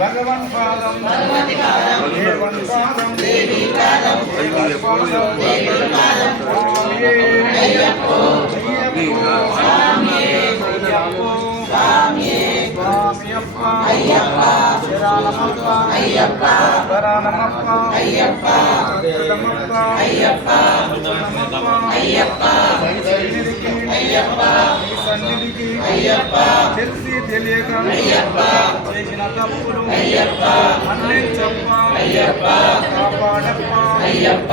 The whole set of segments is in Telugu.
భగవన్ పాదం దేవన్ పాదం దేవి పాదం అయ్యప్పో పాదం అయ్యప్ప పాదం అయ్యప్ప. తెలిసి తెలియక చేసిన తప్పులు అన్నించప్ప కాపాడప్ప అయ్యప్ప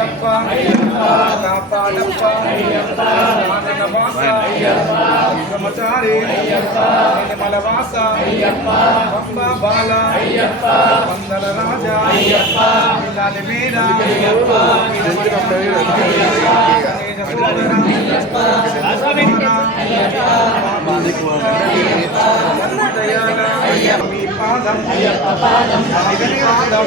అయ్యప్ప కాపాడప్ప మానవాస బ్రహ్మచారి నిర్మలవాస పంప బాల వందల రాజా దాని పాదం పాదం పాదం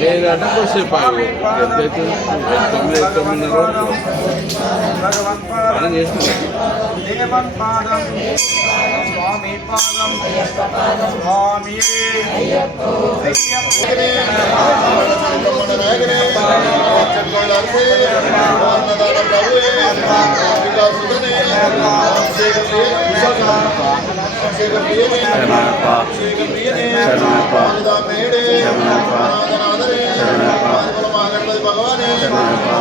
లేదంటే కొద్దిసేపు ఆగి ఎంతైతే తొమ్మిది తొమ్మిదిన్నర వరకు మనం చేసుకున్నాం ശരണപ്പ ശരണപ്പ ശരണപ്പ ശരണപ്പ ഭഗവാനെ ശരണപ്പ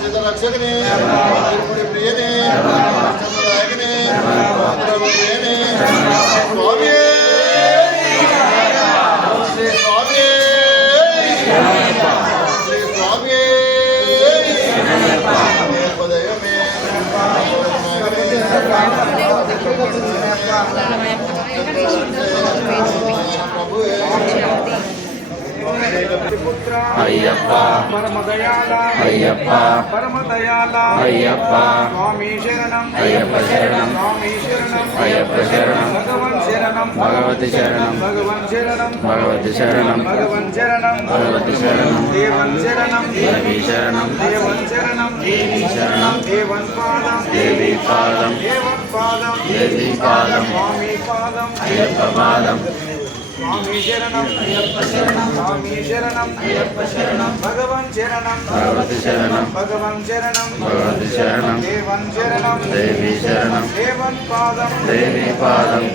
ശരണപ്പ ശരണപ്പ ว่าทำไมครับ ஐயப்பா. பரமதயாலா ஐயப்பா. பரமதயாலா ஐயப்பா சுவாமி சரணம். ஐயப்ப சரணம். சுவாமி சரணம். ஐயப்ப சரணம். பகவன் சரணம். பகவதி சரணம். பகவன் சரணம். பகவதி சரணம் பகவன் சரணம் பகவதி சரணம் பாதம். சுவாமி சரணம் ஐயப்ப சரணம் சுவாமி சரணம் ஐயப்ப சரணம் பகவன் சரணம் பகவதி சரணம் பகவன் சரணம் பகவதி சரணம் தேவன் சரணம் தேவி சரணம் தேவன் பாதம் தேவி பாதம்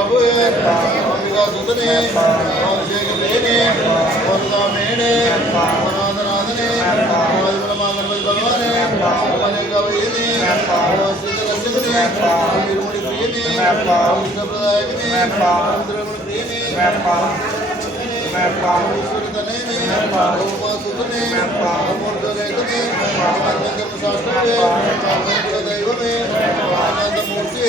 భవేత్ అంబికా సుతనే రాజశేఖరలేనే రామేణే రామనాథనాథనే రాజపరమాధర్మజ భగవానే రామనేకవయనే రామశ్రీతరసిమనే రామనిర్ముడి ప్రియనే రామప్రదాయకనే రామద్రమణ ప్రియనే రామశ్రీతనేనే రామసుతనే రామోర్ధరేతనే రామనందమ శాస్త్రమే రామదైవమే రామనందమూర్తి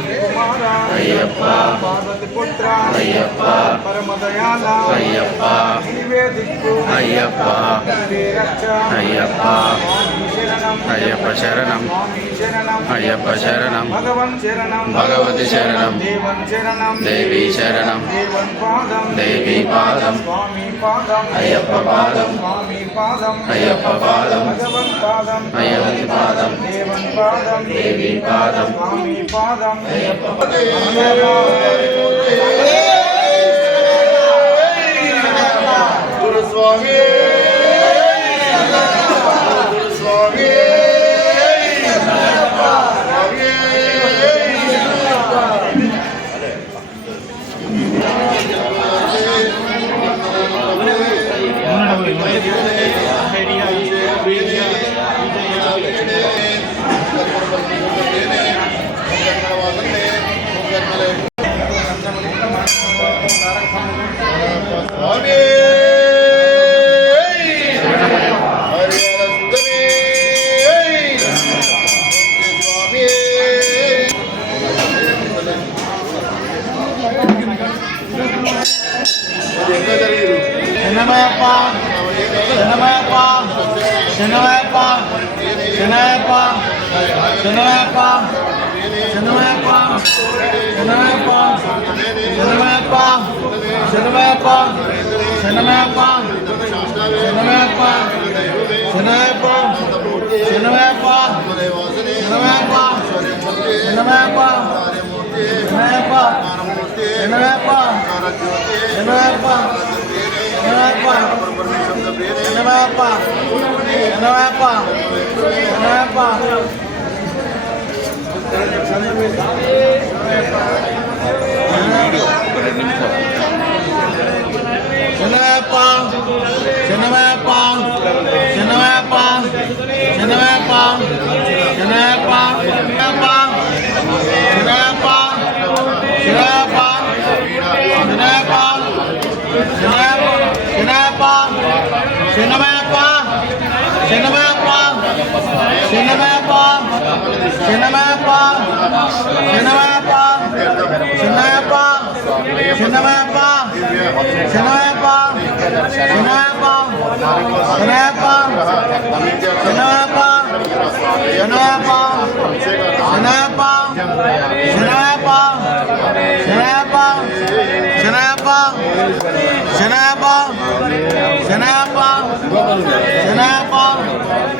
అయ్యప్ప. పార్వతి అయ్యప్ప. పరమదయాల అయ్యప్ప. నీవే దిక్కు అయ్యప్ప. అయ్యప్ప శరణం. சரணம். ஐயப்ப சரணம். பகவன் சரணம். பகவதி சரணம். தேவன் சரணம். தேவி சரணம். தேவன் பாதம். தேவி பாதம். சுவாமி பாதம். ஐயப்ப பாதம். சுவாமி பாதம். ஐயப்ப பாதம். பகவன் பாதம். ஐயவன் தேவி பாதம். சுவாமி பாதம். người mới yếu thế Shanamapam, Shanamapam, Shanamapam, Shanamapam, Shanamapam, Shanamapam, Shanamapam, Shanamapam, Shanamapam, Shanamapam, Shanamapam, Shanamapam, Shanamapam, Shanamapam, Shanamapam, Shanamapam, Cinema Pong! Cinema Pong! Cinema Pong! శనమయప్ప శనమయప్ప శనమయప్ప శనమయప్ప శనమయప్ప శనమయప్ప శనమయప్ప శనమయప్ప శనమయప్ప శనమయప్ప శనమయప్ప శనమయప్ప శనమయప్ప శనమయప్ప శనమయప్ప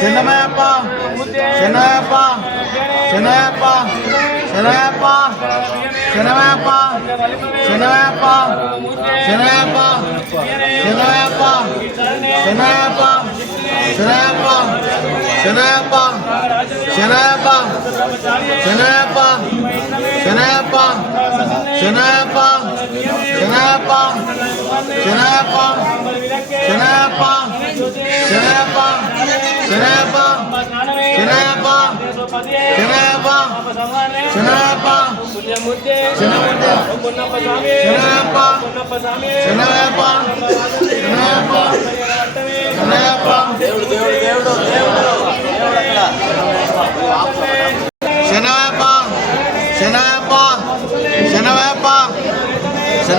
Sinayappa Sinayappa Sinayappa Sinayappa Sinayappa Sinayappa Sinayappa Sinayappa Sinayappa Sinayappa Sinayappa Sinayappa Sinayappa Sinayappa Sinayappa Sinayappa శనగప్ప శనగప్ప శనగప్ప శనగప్ప శనగప్ప శనగప్ప శనగప్ప శనగప్ప శనగప్ప శనగప్ప శనగప్ప శనగప్ప దేవుడు దేవుడు దేవుడు శనగప్ప శనగప్ప శనగప్ప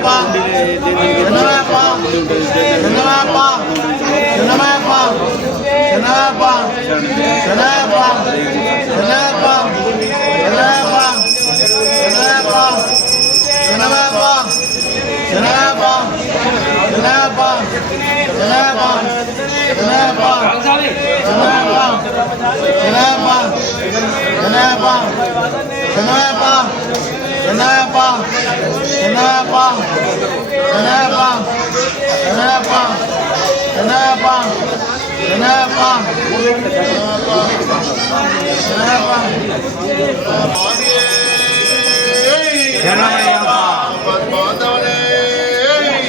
Nangamayapa! Nangamayapa! Nangamayapa! Nangamayapa! Nangamayapa! Nangamayapa! Nangamayapa! Nangamayapa! Nangamayapa! Nangamayapa! Nangamayapa! Nangamayapa! Nangamayapa! Nangamayapa! Nangamayapa! Nangamayapa! Nangamayapa! Nangamayapa! என்னப்பா? என்னப்பா? என்னப்பா? என்னப்பா? என்னப்பா? என்னப்பா? என்னப்பா? கணமையப்பா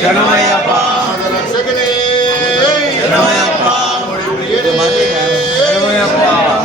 கணமையப்பா கணமையப்பா